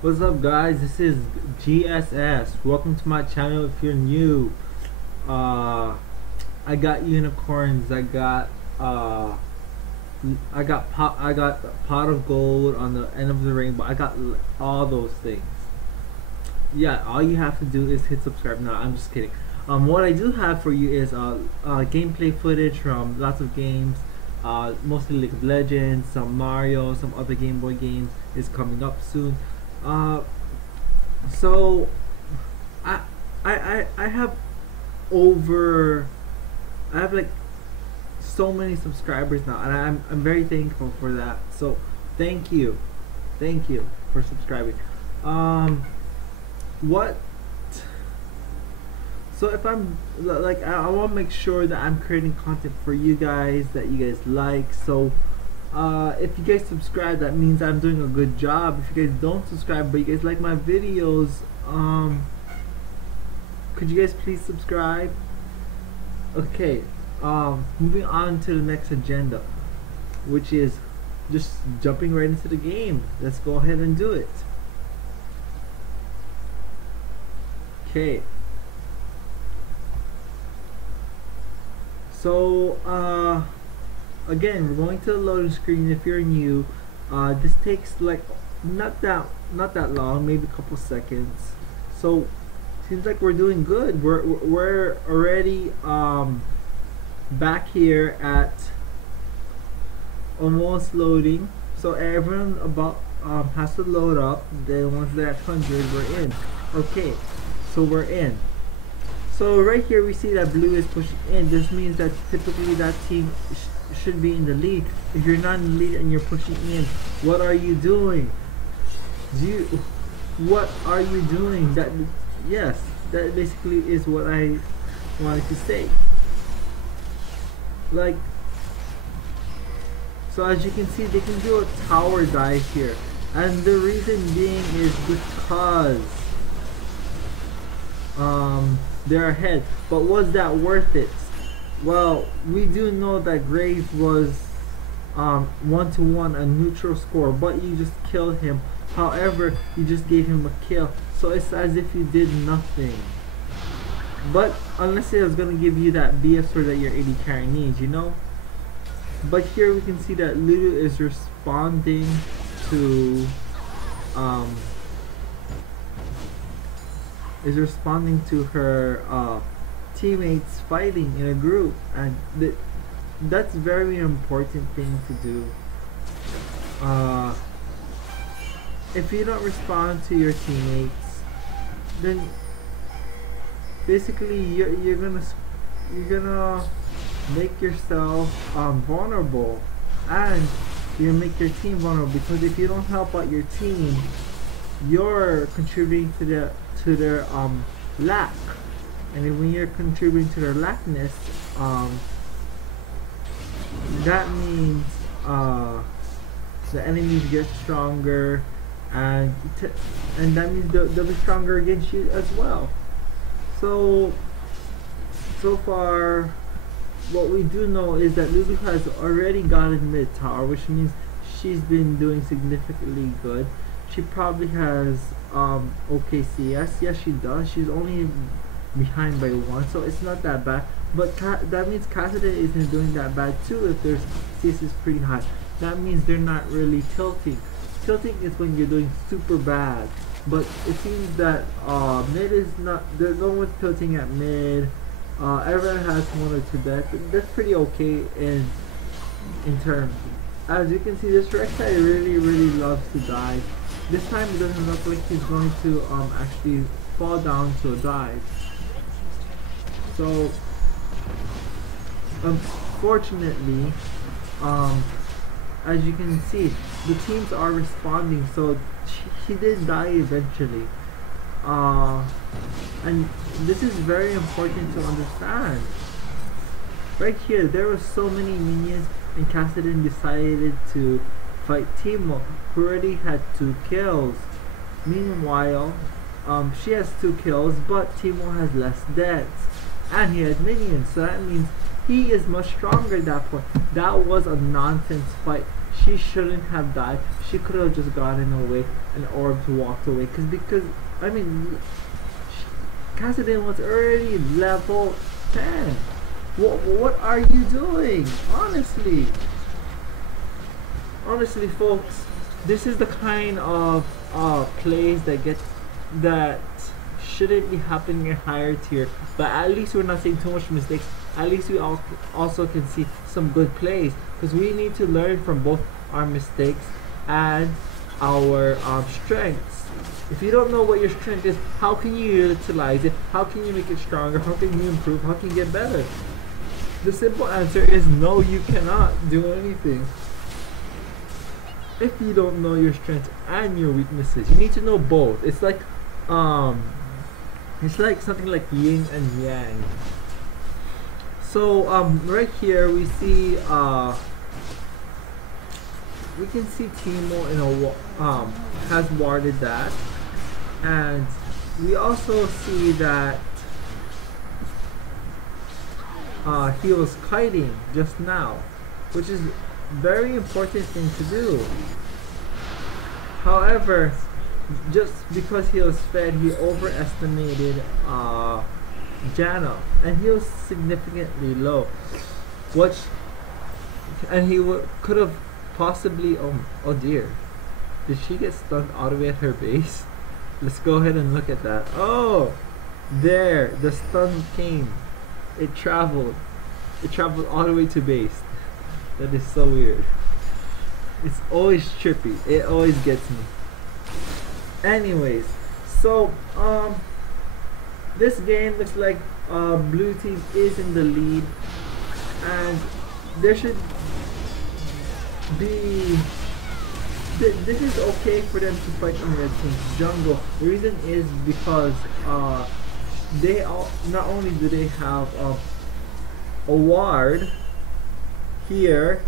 What's up, guys? This is GSS. Welcome to my channel. If you're new, I got unicorns. I got pot of gold on the end of the rainbow. I got all those things. Yeah, all you have to do is hit subscribe. No, I'm just kidding. What I do have for you is gameplay footage from lots of games. Mostly League of Legends, some Mario, some other Game Boy games is coming up soon. Uh, so I have over I have like so many subscribers now, and I'm very thankful for that. So thank you for subscribing. What so if I'm like I want to make sure that I'm creating content for you guys that you guys like. So if you guys subscribe, that means I'm doing a good job. If you guys don't subscribe but you guys like my videos, could you guys please subscribe? Okay, moving on to the next agenda, which is just jumping right into the game. Let's go ahead and do it. Okay, so again, we're going to the loading screen. If you're new, this takes like not that long, maybe a couple seconds. So seems like we're doing good. We're already back here at almost loading. So everyone about has to load up. Then once they're at 100, we're in. Okay, so we're in. So right here we see that blue is pushing in. This means that typically that team should be in the lead. If you're not in the lead and you're pushing in, what are you doing? What are you doing? Yes, that basically is what I wanted to say. Like, so as you can see, they can do a tower dive here, and the reason being is because they're ahead. But was that worth it? Well, we do know that Graves was 1-1 a neutral score, but you just killed him. However, you just gave him a kill, so it's as if you did nothing. But unless it was gonna give you that BF sword that your AD carry needs, you know. But here we can see that Lulu is responding to her teammates fighting in a group, and that's very important thing to do. If you don't respond to your teammates, then basically you're gonna make yourself vulnerable, and you make your team vulnerable, because if you don't help out your team, you're contributing to their lack. And when you're contributing to their lackness, that means the enemies get stronger, and that means they'll be stronger against you as well. So far, what we do know is that Lulu has already gotten mid tower, which means she's been doing significantly good. She probably has OKCS. Yes, she does. She's only behind by 1, so it's not that bad. But that means Cassidy isn't doing that bad too. If their CS is pretty high, that means they're not really tilting. Tilting is when you're doing super bad. But it seems that mid is not. There's no one tilting at mid. Everyone has 1 or 2 deaths. That's pretty okay in terms. As you can see, this Rek'Sai really loves to dive. This time it doesn't look like he's going to actually fall down to a dive. So unfortunately, as you can see, the teams are responding. So he did die eventually, and this is very important to understand. Right here, there were so many minions, and Cassidin decided to fight Teemo, who already had 2 kills. Meanwhile, she has 2 kills, but Teemo has less deaths, and he has minions, so that means he is much stronger at that point. That was a nonsense fight. she shouldn't have died. She could have just gotten away and Orbs walked away. Because I mean, Kassadin was already level 10. What are you doing? Honestly, folks, this is the kind of plays that shouldn't be happening in higher tier. But at least we're not seeing too much mistakes. At least we also can see some good plays, because we need to learn from both our mistakes and our strengths. If you don't know what your strength is, how can you utilize it? How can you make it stronger? How can you improve? How can you get better? The simple answer is no, you cannot do anything if you don't know your strengths and your weaknesses. You need to know both. It's like something like yin and yang. So right here we see we can see Teemo in a has warded that, and we also see that he was kiting just now, which is very important thing to do. However, just because he was fed, he overestimated Janna, and he was significantly low, and he could have possibly oh dear, did she get stunned all the way at her base? Let's go ahead and look at that. Oh, there, the stun came. It traveled all the way to base. That is so weird. It's always trippy. It always gets me. Anyways, so this game looks like blue team is in the lead, and there should be this is okay for them to fight in red team's jungle. The reason is because they not only do they have a ward here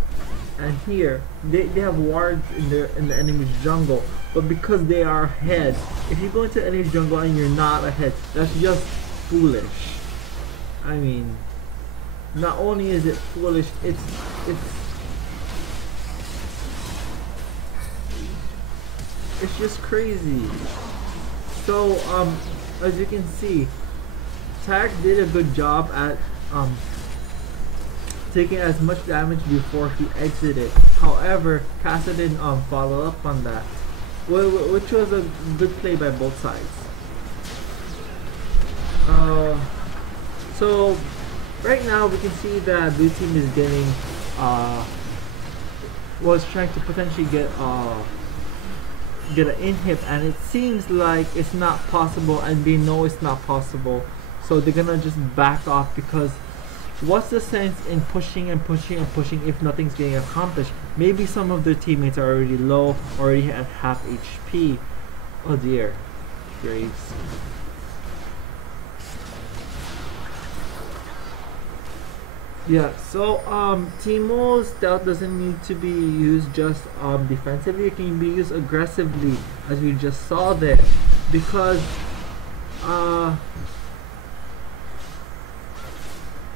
and here, they have wards in the enemy's jungle, but because they are ahead, if you go into enemy's jungle and you're not ahead, that's just foolish. I mean, not only is it foolish, it's just crazy. So as you can see, Tag did a good job at taking as much damage before he exited. However, Kassadin followed up on that, which was a good play by both sides. So right now we can see that blue team is getting was trying to potentially get an inhib, and it seems like it's not possible, and they know it's not possible, so they're gonna just back off, because what's the sense in pushing and pushing and pushing if nothing's getting accomplished? Maybe some of their teammates are already low, already at half HP. Oh dear, Graves. Yeah, so Teemo's stealth doesn't need to be used just defensively. It can be used aggressively, as we just saw there, because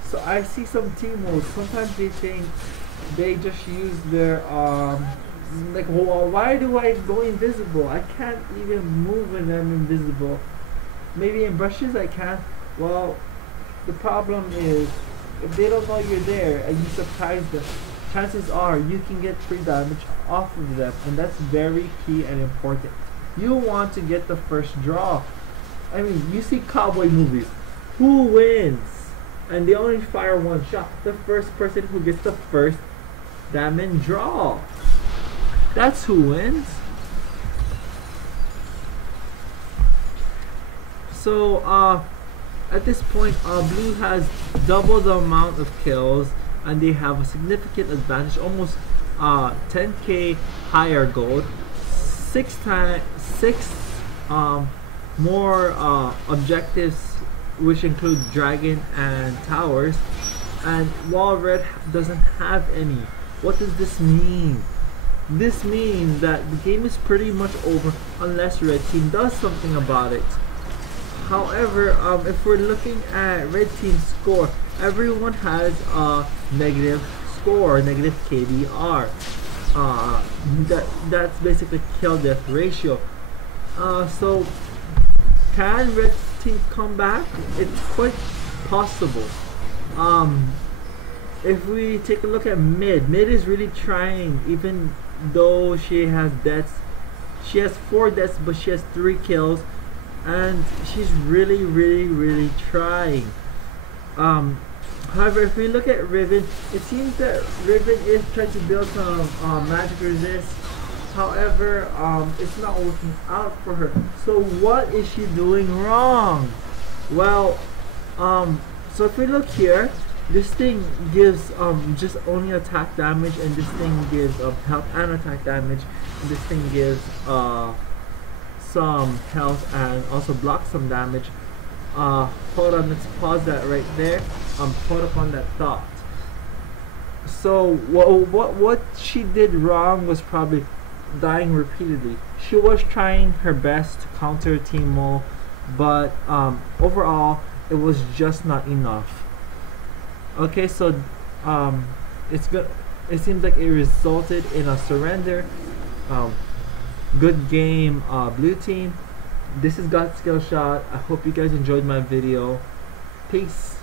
so I see some Teemos, sometimes they think they just use their like, well, why do I go invisible? I can't even move when I'm invisible. Maybe in brushes I can. Well, the problem is, if they don't know you're there and you surprise them, chances are you can get free damage off of them, and that's very key and important. You want to get the first draw. I mean, you see cowboy movies. Who wins? And they only fire one shot. The first person who gets the first damage draw. That's who wins. So at this point, blue has double the amount of kills, and they have a significant advantage, almost 10k higher gold, six more objectives, which include dragon and towers, and while red doesn't have any. What does this mean? This means that the game is pretty much over unless red team does something about it. However, if we're looking at red team's score, everyone has a negative score, negative KDR. that's basically kill death ratio. So can red team come back? It's quite possible. If we take a look at mid is really trying, even though she has deaths. She has 4 deaths, but she has 3 kills, and she's really trying. However, if we look at Riven, it seems that Riven is trying to build some magic resist. However, it's not working out for her. So what is she doing wrong? Well, so if we look here, this thing gives just only attack damage, and this thing gives health and attack damage, and this thing gives some health and also blocks some damage. Hold on, let's pause that right there. Hold up on that thought. So what she did wrong was probably dying repeatedly. She was trying her best to counter Teemo, but overall it was just not enough. Okay, so it's good. It seems like it resulted in a surrender. Good game, blue team. This is GotSkillShot. I hope you guys enjoyed my video. Peace.